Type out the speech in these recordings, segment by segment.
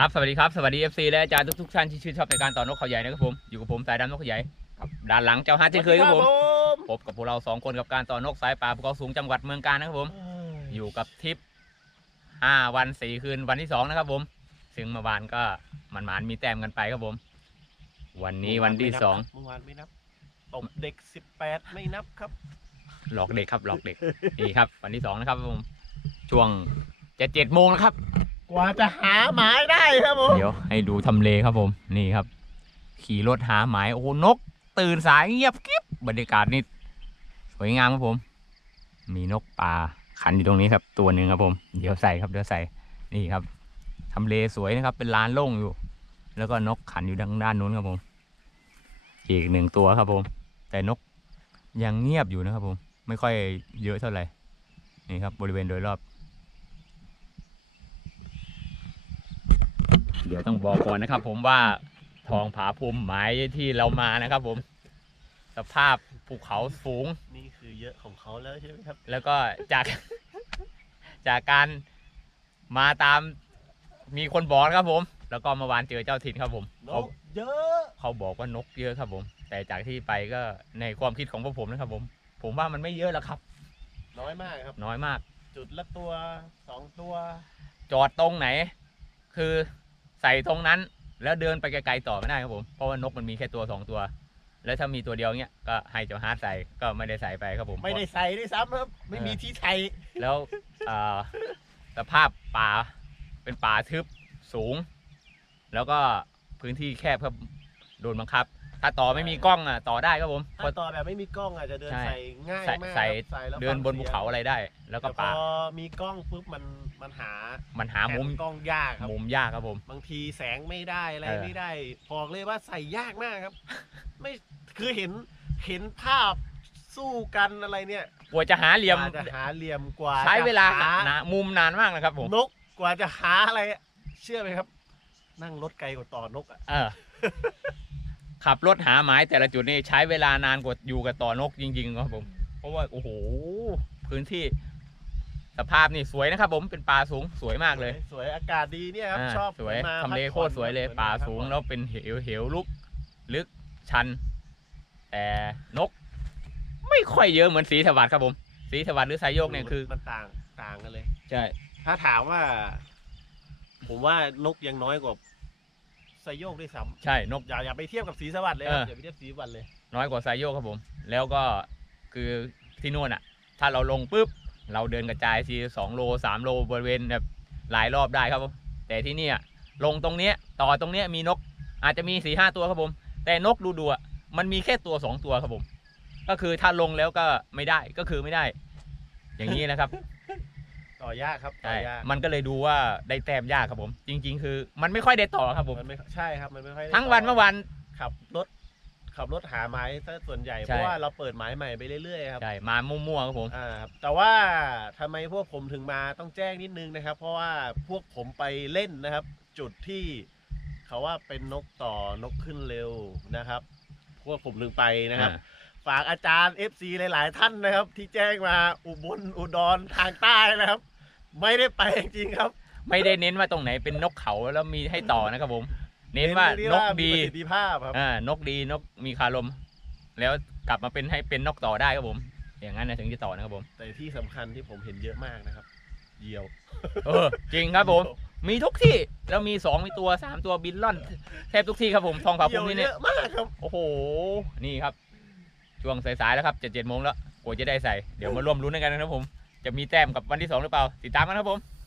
ครับสวัสดีครับสวัสดี FC และอาจารย์ทุกๆท่านที่ชื่นชอบในการต่อนกเขาใหญ่นะครับผมอยู่กับผมสายดำนกเขาใหญ่ครับด้านหลังเจ้าฮาร์ดเช่นเคยครับผมพบกับพวกเราสองคนกับการต่อนกสายป่าภูเขาสูงจังหวัดเมืองกาญนะครับผม อยู่กับทริปห้าวันสี่คืนวันที่สองนะครับผม ซึ่งเมื่อวานก็มันหมานๆมีแต้มกันไปครับผม วันนี้วันที่สองเมื่อวานไม่นับตบเด็กสิบแปดไม่นับครับ หลอกเด็กครับหลอกเด็กนี่ครับ วันที่สองนะครับผมช่วงจะเจ็ดโมงนะครับ กว่าจะหาหมายได้ครับผม เดี๋ยวให้ดูทำเลครับผมนี่ครับ ขี่รถหาหมายโอ้โหนก ตื่นสายเงียบกิ๊บบรรยากาศนี่สวยงามครับผม มีนกป่าขันอยู่ตรงนี้ครับ ตัวหนึ่งครับผม เดี๋ยวใส่ครับเดี๋ยวใส่นี่ครับทำเลสวยนะครับ เป็นลานโล่งอยู่ แล้วก็นกขันอยู่ด้านด้านนู้นครับผม อีกหนึ่งตัวครับผม แต่นกยังเงียบอยู่นะครับผม ไม่ค่อยเยอะเท่าไหร่นี่ครับบริเวณโดยรอบ เดี๋ยวต้องบอกก่อนนะครับ ผมว่าทองผาภูมิหมายที่เรามานะครับ ผม สภาพภูเขาสูง นี่คือเยอะของเขาแล้วใช่ไหมครับ แล้วก็จาก จากการมาตามมีคนบอกนะครับผม แล้วก็เมื่อวานเจอเจ้าถิ่นครับผมนเขากเยอะเขาบอกว่านกเยอะครับผม แต่จากที่ไปก็ในความคิดของพวกผมนะครับ ผม ผมว่ามันไม่เยอะแล้วครับ น้อยมากครับ น้อยมาก จุดละตัวสองตัว จอดตรงไหน คือใส่ตรงนั้นแล้วเดินไปไกลๆต่อไม่ได้ครับผมเพราะว่านกมันมีแค่ตัวสองตัว แล้วถ้ามีตัวเดียวเนี้ยก็ให้เจ้าฮาร์ดใส่ก็ไม่ได้ใส่ไปครับผม ไม่ได้ใส่ด้วยซ้ำครับ ไม่มีที่ใส่แล้วเอ่อสภาพป่าเป็นป่าทึบสูง แล้วก็พื้นที่แคบครับโดนบังคับ ถ้าต่อไม่มีกล้องอะต่อได้ครับผม ถ้าต่อแบบไม่มีกล้องอาจจะเดินใช่ ใส่ง่ายใส่มากใส่ครับใส่แล้วเดินบนภูเขาอะไรได้ แล้วก็แต่พป่าอมีกล้องปุ๊บมันมันหามันหามุมแผนกล้องยากครับ มุมยากครับผม บางทีแสงไม่ได้อะไรเออ ไม่ได้บอกเลยว่าใส่ยากมากครับ ไม่คือเห็นเห็นภาพสู้กันอะไรเนี่ยกว่าจะหาเหลี่ยมกว่าจะหาเหลี่ยมกว่าใช้เวลาจะหาหามุมนานมากนะครับผม นกกว่าจะหาอะไร เชื่อไหมครับ นั่งรถไกลกว่าต่อนกอะ เออ ขับรถหาหมายแต่ละจุดนี่ใช้เวลานานกว่าอยู่กับต่อนกจริงๆครับผม เพราะว่าโอ้โหพื้นที่สภาพนี่สวยนะครับผมเป็นป่าสูงสวยมากเลย สวยอากาศดีเนี่ยครับอ่าชอบสวยมาทำเลพักโคผ่อนตรสวยเลยหมือนป่าพักสูงผ่อนแล้วเป็นเหวเหวลุก ลึกชัน แต่นก ไม่ค่อยเยอะเหมือนสีสวัสดิ์ครับผม สีสวัสดิ์หรือสายโยกเนี่ยคือมันต่างต่างกันเลย ใช่ ถ้าถามว่า ผมว่านกยังน้อยกว่า ไซโยกด้วยซ้ใช่นกำอย่าอย่าไปเทียบกับสีสวัสดิ์เลยครับเอออ ย่าไปเทียบสีสวัสดิ์เลย น้อยกว่าสายโยกครับผม แล้วก็คือที่นู่นอะ ถ้าเราลงปุ๊บ เราเดินกระจายทีสองโลสามโลบริเวณแบบหลายรอบได้ครับผม แต่ที่เนี่ยลงตรงเนี้ยต่อตรงเนี้ยมีนกอาจจะมีสี่ห้าตัวครับผม แต่นกดูดูๆอะมันมีแค่ตัวสองตัวครับผม ก็คือถ้าลงแล้วก็ไม่ได้ก็คือไม่ได้ อย่างนี้นะครับ ต่อยากครับต่ใช่อยากมันก็เลยดูว่าได้แต้มยากครับผม จริง ๆ คือ มันไม่ค่อยได้ต่อครับผม มันไม่ใช่ครับมันไม่ค่อยได้ทั้งวันต่เมื่อวานขับรถขับรถหาไม้ซะส่วนใหญ่ใช่เพราะว่าเราเปิดไม้ใหม่ไปเรื่อยๆครับ ใช่มามั่วๆครับผม อ่าครับแต่ว่าทำไมพวกผมถึงมาต้องแจ้งนิดนึงนะครับ เพราะว่าพวกผมไปเล่นนะครับ จุดที่เขาว่าเป็นนกต่อนกขึ้นเร็วนะครับ พวกผมถึงไปนะครับ ฝากอาจารย์ FC หลาย ๆ ท่านนะครับ ที่แจ้งมาอุบลอุดรทางใต้นะครับ ไม่ได้ไปจริงๆครับ ไม่ได้เน้นว่าตรงไหนเป็นนกเขาแล้วมีให้ต่อนะครับผม เน้นว่านกมีดีประสิทธิภาพครับอ่านกดีนกมีคารม แล้วกลับมาเป็นให้เป็นนกต่อได้ครับผม อย่างนั้นนะถึงจะต่อนะครับผม แต่ที่สำคัญที่ผมเห็นเยอะมากนะครับเหยี่ยวเออจริงครับผม มีทุกที่แล้วมีสองมีตัวสามตัวบินล่อนแทบทุกที่ครับผมทองผาเหภูยี่ยวมินี่เยเนี่ยอะมากครับ โอ้โหนี่ครับ ช่วงสายๆแล้วครับเจ็ดเจ็ดโมงแล้วกว่าจะได้ใส่เดี๋ยวมาร่วมรุ้นกันนะครับผม จะมีแต้มกับวันที่สองหรือเปล่า ติดตามกันครับผม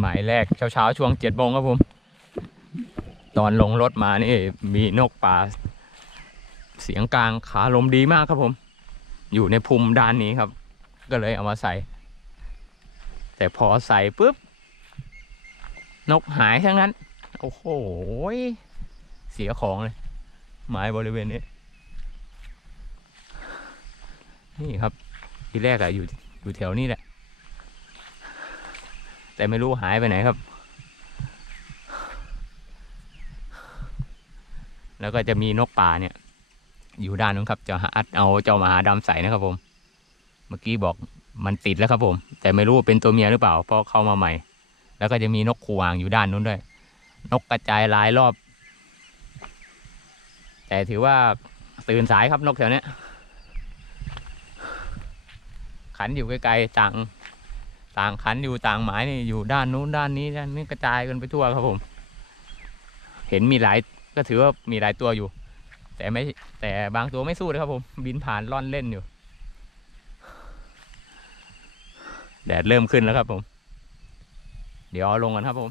หมายแรกเช้าเช้าๆช่วงเจ็ดโมงครับผม ตอนลงรถมานี่มีนกป่า เสียงกลางขาลมดีมากครับผม อยู่ในภูมิด้านนี้ครับ ก็เลยเอามาใส่ แต่พอใส่ปุ๊บ นกหายทั้งนั้น โอ้โห เสียของเลย หมายบริเวณนี้ นี่ครับ ทีแรกอะอยู่อยู่แถวนี้แหละ แต่ไม่รู้หายไปไหนครับ แล้วก็จะมีนกป่าเนี่ย อยู่ด้านนู้นครับจะหาเอาเจ้ามหาดำใส่นะครับผม เมื่อกี้บอกมันติดแล้วครับผม แต่ไม่รู้ว่าเป็นตัวเมียหรือเปล่าเพราะเข้ามาใหม่ แล้วก็จะมีนกขวางอยู่ด้านนู้นด้วย นกกระจายหลายรอบ แต่ถือว่าตื่นสายครับนกแถวนี้ขันอยู่ไกลๆต่าง ต่างขันอยู่ต่างหมายนี่อยู่ด้านนู้นด้านนี้ด้านนี้กระจายกันไปทั่วครับผม เห็นมีหลายก็ถือว่ามีหลายตัวอยู่ แต่ไม่แต่บางตัวไม่สู้นะครับผม บินผ่านล่อนเล่นอยู่ แดดเริ่มขึ้นแล้วครับผม เดี๋ยวลงกันครับผม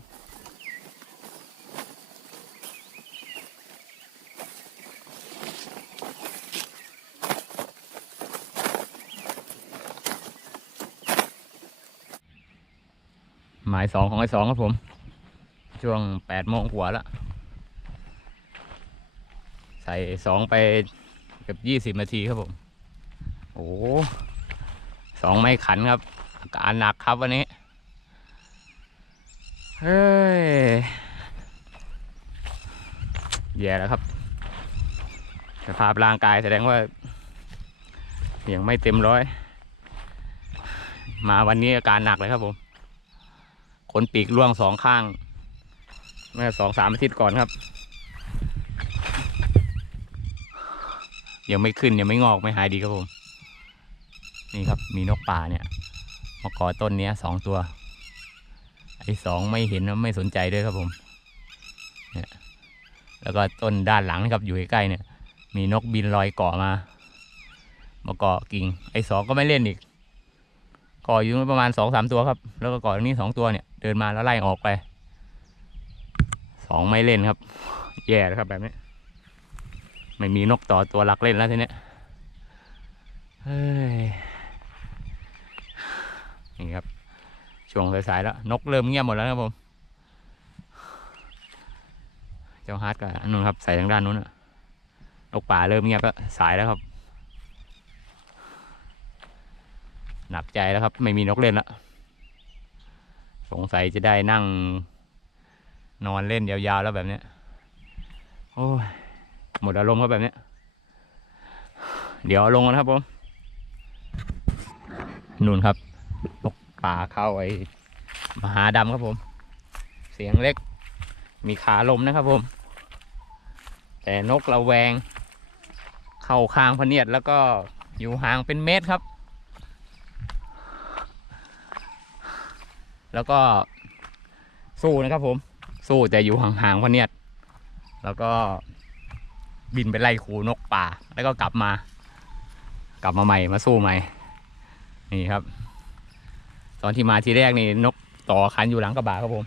มายสองของไอ้สองครับผม ช่วงแปดโมงกว่าแล้วใส่สองไปเกือบยี่สิบนาทีครับผม โอ้สองไม่ขันครับอาการหนักครับวันนี้ เฮ้ย แย่แล้วครับสภาพร่างกายแสดงว่า ยังไม่เต็มร้อย มาวันนี้อาการหนักเลยครับผม ขนปีกร่วงสองข้าง เมื่อสองสามอาทิตย์ก่อนครับ ยังไม่ขึ้นยังไม่งอกไม่หายดีครับผม นี่ครับมีนกป่าเนี่ยมาเกอต้นเนี้ยสองตัว ไอ้สองไม่เห็นแล้วไม่สนใจด้วยครับผมเนี่ยแล้วก็ต้นด้านหลังนะครับอยู่ใกล้ๆเนี่ย มีนกบินลอยเกาะมา มาเกาะกิ่ง ไอ้สองก็ไม่เล่นอีกกาะอยู่ประมาณสองสามตัวครับ แล้วก็เกาะตรงนี้สองตัวเนี่ย เดินมาแล้วไล่ออกไป สองไม่เล่นครับ แย่แล้วครับแบบนี้ ไม่มีนกต่อตัวหลักเล่นแล้วทีเนี้ยเฮ้ยนี่ครับ ช่วงสายๆแล้ว นกเริ่มเงียบหมดแล้วครับผม เจ้าฮาร์ดกับนนู้นครับใส่ทางด้านนู้นน่ะนกป่าเริ่มเงียบก็สายแล้วครับ หนักใจแล้วครับ ไม่มีนกเล่นละ สงสัยจะได้นั่ง นอนเล่นยาวๆแล้วแบบเนี้ย โอ้ย หมดอารมณ์ครับแบบเนี้ย เดี๋ยวลงกันครับผม นู่นครับนกป่าเข้าไอ้มหาดำครับผม เสียงเล็ก มีขาลมนะครับผม แต่นกระแวง เข้าคางพเนียดแล้วก็อยู่ห่างเป็นเมตรครับ แล้วก็สู้นะครับผม สู้แต่อยู่ห่างๆพะเนียด แล้วก็บินไปไล่ขู่นกป่า แล้วก็กลับมา กลับมาใหม่มาสู้ใหม่ นี่ครับ ตอนที่มาทีแรกนี่นกต่อคันอยู่หลังกระบะครับผม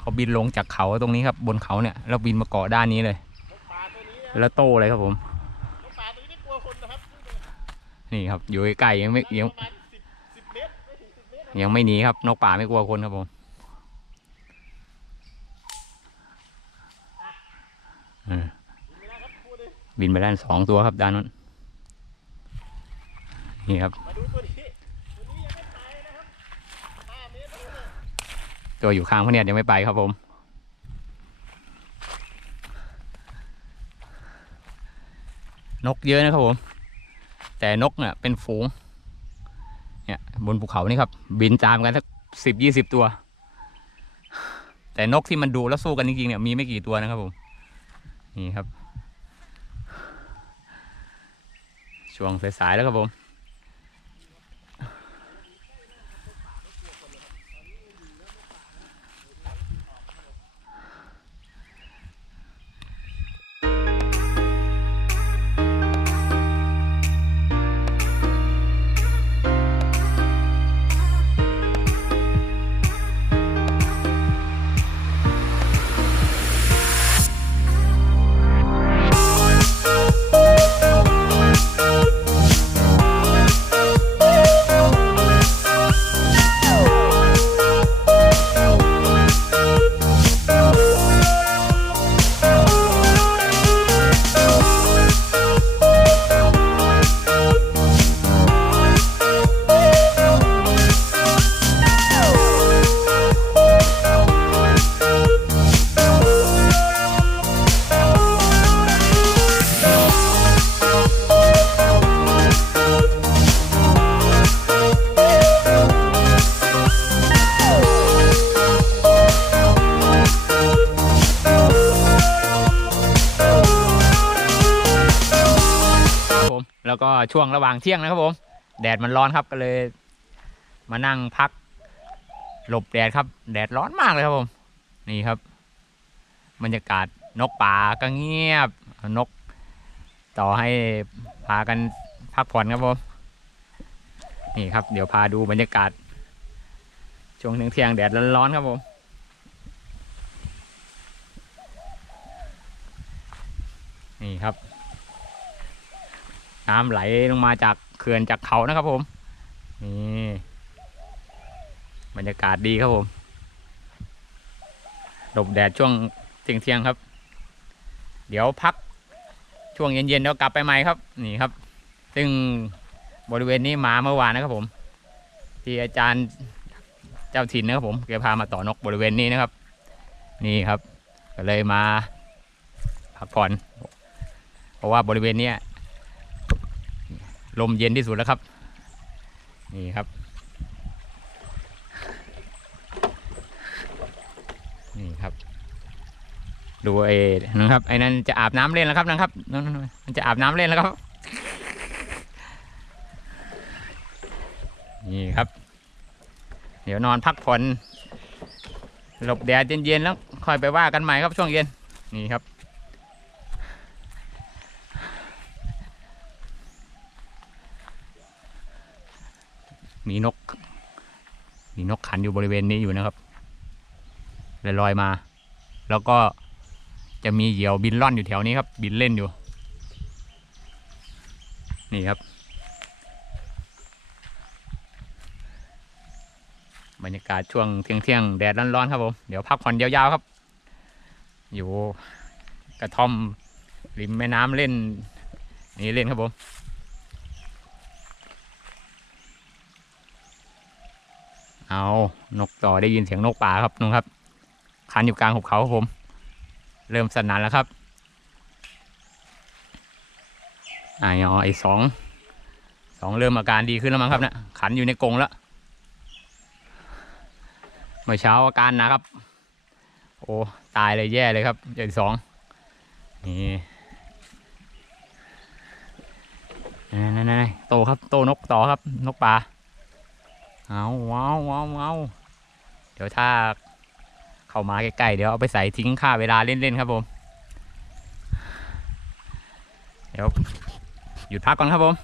เขาบินลงจากเขาตรงนี้ครับ บนเขาเนี่ยแล้วบินมาเกาะด้านนี้เลยนกป่าตัวนี้นะแล้วโต้เลยครับผมนกป่าตัวนี้ไม่กลัวคนนะครับนี่ครับ อยู่ใกล้ๆยังไม่ยัง ยังไม่หนีครับ นกป่าไม่กลัวคนครับผมเออไม่ได้ครับพูดเลยบินไปด้านสองตัวครับด้านนู้นนี่ครับ ตัวอยู่ข้างพะเนียดยังไม่ไปครับผมนกเยอะนะครับผม แต่นกเนี่ยเป็นฝูง เนี่ยบนภูเขานี่ครับ บินตามกันสักสิบยี่สิบตัว แต่นกที่มันดูแล้วสู้กันจริงๆเนี่ยมีไม่กี่ตัวนะครับผมนี่ครับ ช่วงสายๆแล้วครับผม ช่วงระหว่างเที่ยงนะครับผม แดดมันร้อนครับก็เลย มานั่งพัก หลบแดดครับ แดดร้อนมากเลยครับผม นี่ครับบรรยากาศนกป่าก็เงียบ นก ต่อให้พากันพักผ่อนครับผมนี่ครับ เดี๋ยวพาดูบรรยากาศช่วงเที่ยงแดดร้อนๆครับผมนี่ครับ น้ำไหลลงมาจากเขื่อนจากเขานะครับผม นี่บรรยากาศดีครับผมหลบแดดช่วงเที่ยงเที่ยงครับ เดี๋ยวพักช่วงเย็นๆแล้วกลับไปใหม่ครับ นี่ครับ ซึ่งบริเวณนี้มาเมื่อวานนะครับผม ที่อาจารย์เจ้าถิ่นนะครับผมแกพามาต่อนกบริเวณนี้นะครับ นี่ครับ ก็เลยมาพักผ่อน เพราะว่าบริเวณเนี้ย ลมเย็นที่สุดแล้วครับ นี่ครับ นี่ครับ ดูไอ้นะครับไอ้นั่นจะอาบน้ำเล่นแล้วครับนะครับนั่นมันจะอาบน้ำเล่นแล้วครับ นี่ครับ เดี๋ยวนอนพักผ่อนหลบแดดเย็นๆแล้วค่อยไปว่ากันใหม่ครับช่วงเย็นนี่ครับ มีนก มีนกขันอยู่บริเวณนี้อยู่นะครับลอยมา แล้วก็จะมีเหยี่ยวบินล่อนอยู่แถวนี้ครับ บินเล่นอยู่ นี่ครับ บรรยากาศช่วงเที่ยงเที่ยงแดดร้อนๆครับผมเดี๋ยวพักผ่อนยาวๆครับ อยู่กระท่อมริมแม่น้ำเล่น นี่เล่นครับผม เอานกต่อได้ยินเสียงนกป่าครับนุ่งครับ คันอยู่กลางหุบเขาครับผม เริ่มสนานแล้วครับอ่าอ๋อไอ้สองสองเริ่มอาการดีขึ้นแล้วมั้งครับเนะี่ยขันอยู่ในกรงแล้วเมื่อเช้าอาการนะครับ โอ้ตายเลยแย่เลยครับเจ็ดสองนี่นั่นๆๆโตครับโตนกต่อครับ นกป่า เอาเอาเอาเอาเดี๋ยวถ้าเข้ามาใกล้ๆเดี๋ยวเอาไปใส่ทิ้งค่าเวลาเล่นๆครับผม เดี๋ยวหยุดพักก่อนครับผม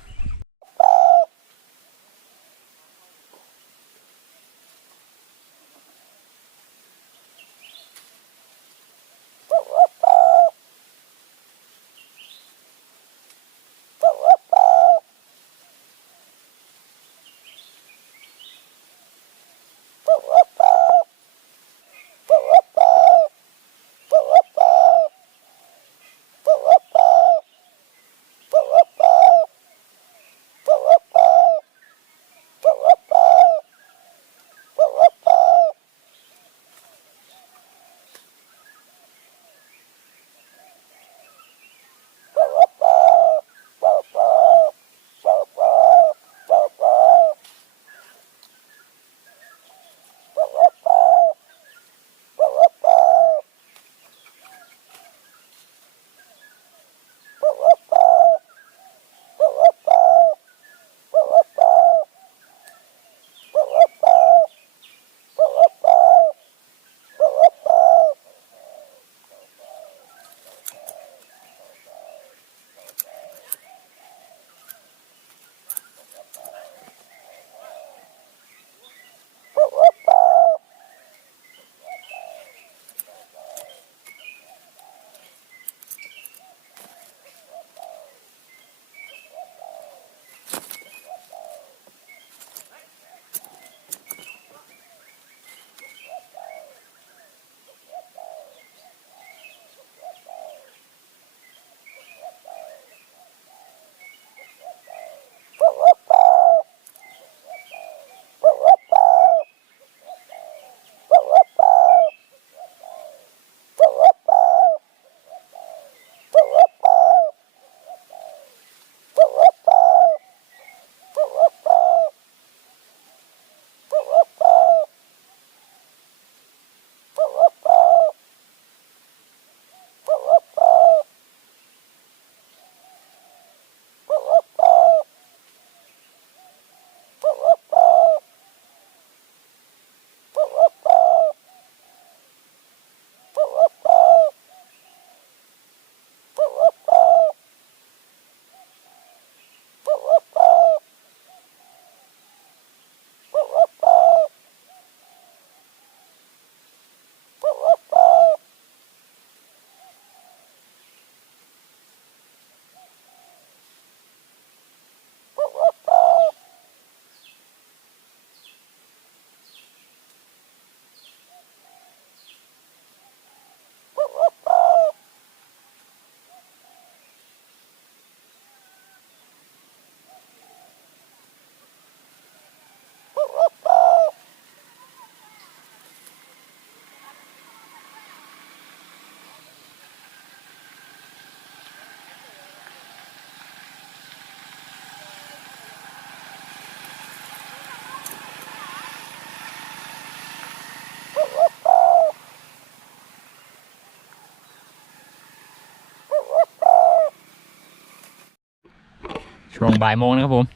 ช่วงบ่ายโมงนะครับผม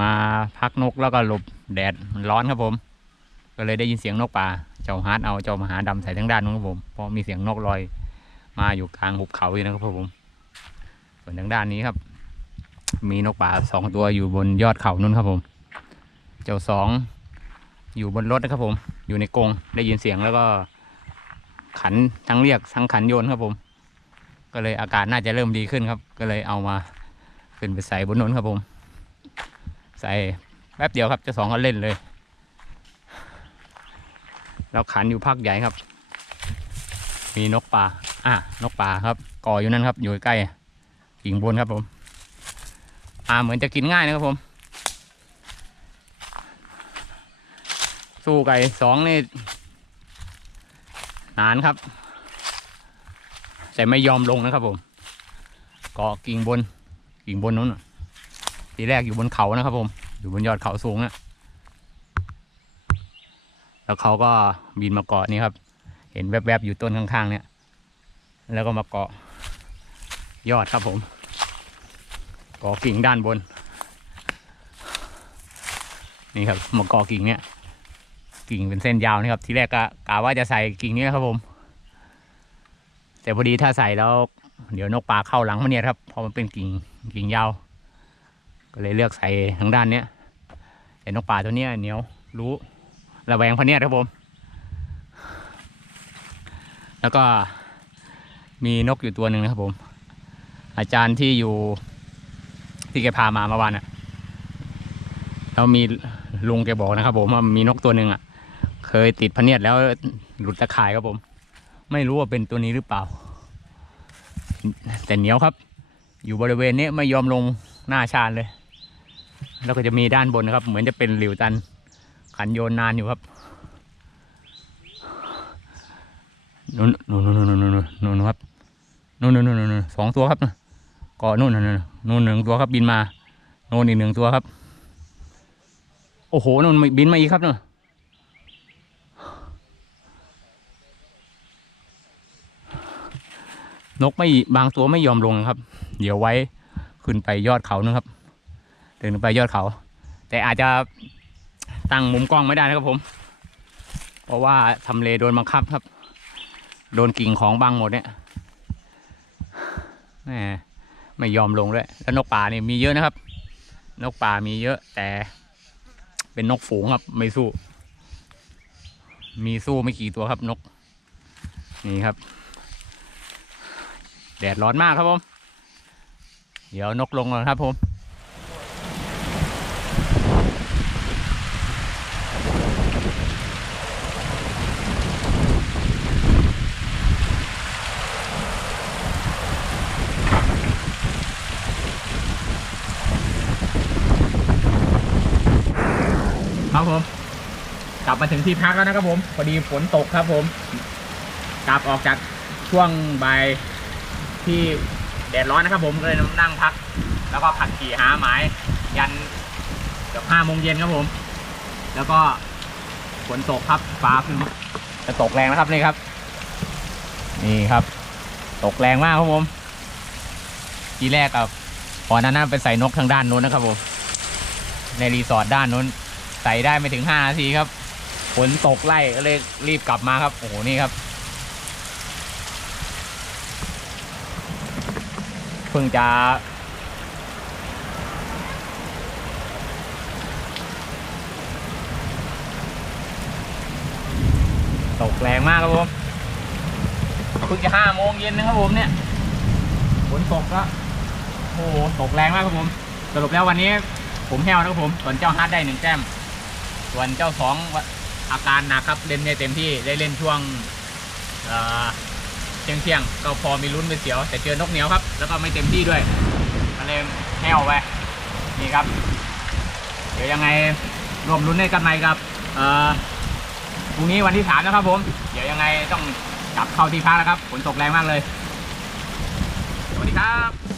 มาพักนกแล้วก็หลบแดดมันร้อนครับผม ก็เลยได้ยินเสียงนกป่า เจ้าฮาร์ดเอาเจ้ามหาดำใส่ทั้งด้านนู้นครับผมเพราะมีเสียงนกลอย มาอยู่กลางหุบเขาอยู่นะครับผม ส่วนทางด้านนี้ครับ มีนกป่าสองตัวอยู่บนยอดเขานู้นครับผม เจ้าสองอยู่บนรถนะครับผม อยู่ในกรงได้ยินเสียงแล้วก็ ขันทั้งเรียกทั้งขันโยนครับผม ก็เลยอากาศน่าจะเริ่มดีขึ้นครับ ก็เลยเอามา ขึ้นไปใส่บนนนครับผม ใส่แป๊บเดียวครับจ้าสองก็เล่นเลยแล้วขันอยู่พักใหญ่ครับ มีนกป่าอะนกป่าครับก่ออยู่นั่นครับอยู่ใกล้กิ่งบนครับผม อ่าเหมือนจะกินง่ายนะครับผม สู้ไก่สองนี่นานครับ แต่ไม่ยอมลงนะครับผมเกาะกิ่งบน กิ่งบนนู้นทีแรกอยู่บนเขานะครับ ผม อยู่บนยอดเขาสูงนะแล้วเขาก็บินมาเกาะนี่ครับ เห็นแวบๆอยู่ต้นข้างๆ เนี่ย แล้วก็มาเกาะ ยอดครับผมเกาะกิ่งด้านบน นี่ครับมาเกาะกิ่งเนี่ย กิ่งเป็นเส้นยาวนี่ครับ ทีแรกก็กะว่าจะใส่กิ่งนี้ครับผม แต่พอดีถ้าใส่แล้ว เดี๋ยวนกป่าเข้าหลังมันเนี่ยครับพราะมันเป็นกิ่งกิ่งยาว ก็เลยเลือกใส่ทางด้านเนี้ยแต่นกป่าตัวเนี้ยเหนียวรู้ระแวงพะเนียครับผม แล้วก็มีนกอยู่ตัวหนึ่งนะครับผม อาจารย์ที่อยู่ที่แกพามาเมื่อวานอะแล้วมีลุงแกบอกนะครับผมว่ามีนกตัวหนึ่งอะ เคยติดพะเนียดแล้วหลุดตะข่ายครับผม ไม่รู้ว่าเป็นตัวนี้หรือเปล่า แต่เหนียวครับ อยู่บริเวณนี้ไม่ยอมลงหน้าชานเลย แล้วก็จะมีด้านบนนะครับ เหมือนจะเป็นหลิวตัน ขันโยนนานอยู่ครับนู่นนู่นนู่นนู่นนู่นนู่นครับนู่นนู่นนู่นนู่นสองตัวครับเกาะนู่นนู่นนู่นนู่นหนึ่งตัวครับบินมาโน่นอีกหนึ่งตัวครับ โอ้โหนู่นบินมาอีกครับเนู่น นกไม่บางตัวไม่ยอมลงนะครับ เดี๋ยวไว้ขึ้นไปยอดเขานะครับเดินไปยอดเขา แต่อาจจะตั้งมุมกล้องไม่ได้นะครับผม เพราะว่าทำเลโดนบังคับครับ โดนกิ่งของบังหมดเนี่ยแหมไม่ยอมลงด้วยแล้วนกป่านี่มีเยอะนะครับ นกป่ามีเยอะ แต่เป็นนกฝูงครับ ไม่สู้ มีสู้ไม่กี่ตัวครับนก นี่ครับ แดดร้อนมากครับผม เดี๋ยวนกลงก่อนครับผมครับผมกลับมาถึงที่พักแล้วนะครับผมพอดีฝนตกครับผม กลับออกจากช่วงบ่าย ที่แดดร้อนนะครับผมก็เลยนั่งพัก แล้วก็ขัดขี่หาหมาย ยันเกือบห้าโมงเย็นครับผม แล้วก็ฝนตกครับฟ้าขึ้นจะตกแรงนะครับนี่ครับ นี่ครับ ตกแรงมากครับผมทีแรกกับก่อนหนานั้นไปใส่นกทางด้านนู้นนะครับผมในรีสอร์ทด้านนู้นใส่ได้ไม่ถึงห้านาทีครับฝนตกไล่ก็เลยรีบกลับมาครับโอ้โหนี่ครับ พิ่งจะตกแรงมากครับผมเพิ่งจะห้าโมงเย็นนะครับผมเนี่ยฝนตกก็โอ้โหตกแรงมากครับผมสรุปแล้ววันนี้ผมแห้วนะครับผมส่วนเจ้าฮาร์ดได้หนึ่งแต้มส่วนเจ้าสองอาการหนักครับเล่นได้เต็มที่ได้เล่นช่วง เที่ยงเที่ยงก็พอมีลุ้นไปเสียว แต่เจอนกเหนียวครับ แล้วก็ไม่เต็มที่ด้วยมันเลยแห้วไปนี่ครับ เดี๋ยวยังไงรวมลุ้นให้กันไหมครับพรุ่งนี้วันที่สามนะครับผม เดี๋ยวยังไงต้องกลับเข้าที่พักแล้วครับฝนตกแรงมากเลย สวัสดีครับ